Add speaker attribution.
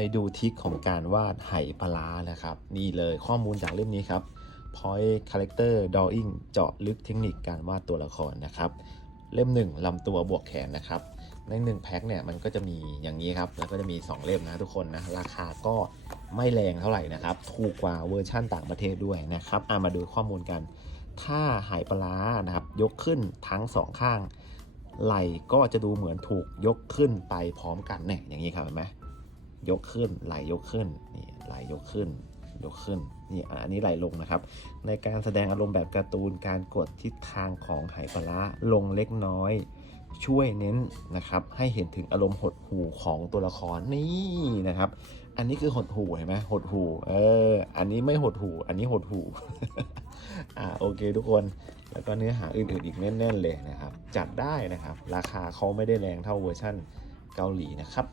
Speaker 1: ไปดูทิคของการวาดไหปลานะครับ นี่เลยข้อมูลจากเล่มนี้ครับ Point Character Drawing เจาะลึกเทคนิคการวาดตัวละครนะครับ เล่ม 1ลำตัวบวกแขนนะครับ ใน1แพ็คเนี่ยมันก็จะมีอย่างนี้ครับ แล้วก็จะมี 2 เล่มนะทุกคนนะ ราคาก็ไม่แรงเท่าไหร่นะครับ ถูกกว่าเวอร์ชั่นต่างประเทศด้วยนะครับอะมาดูข้อมูลกัน ถ้าไหปลานะครับ ยกขึ้นทั้งสองข้างไหล่ก็จะดูเหมือนถูกยกขึ้นไปพร้อมกันเนี่ยอย่างนี้ครับเห็นไหม ยกขึ้น ไหลยกขึ้นนี่ไหลยกขึ้น ยกขึ้นนี่อันนี้ไหลลงนะครับ ในการแสดงอารมณ์แบบการ์ตูนการกดทิศทางของไหปลาร้าลงเล็กน้อย ช่วยเน้นนะครับ ให้เห็นถึงอารมณ์หดหู่ของตัวละครนี่นะครับ อันนี้คือหดหู่เห็นไหมหดหู่เอออันนี้ไม่หดหู่อันนี้หดหู่อ่าโอเคทุกคนแล้วก็เนื้อหาอื่นๆอีกแน่น ๆ เลยนะครับ จัดได้นะครับ ราคาเขาไม่ได้แรงเท่าเวอร์ชั่นเกาหลีนะครับ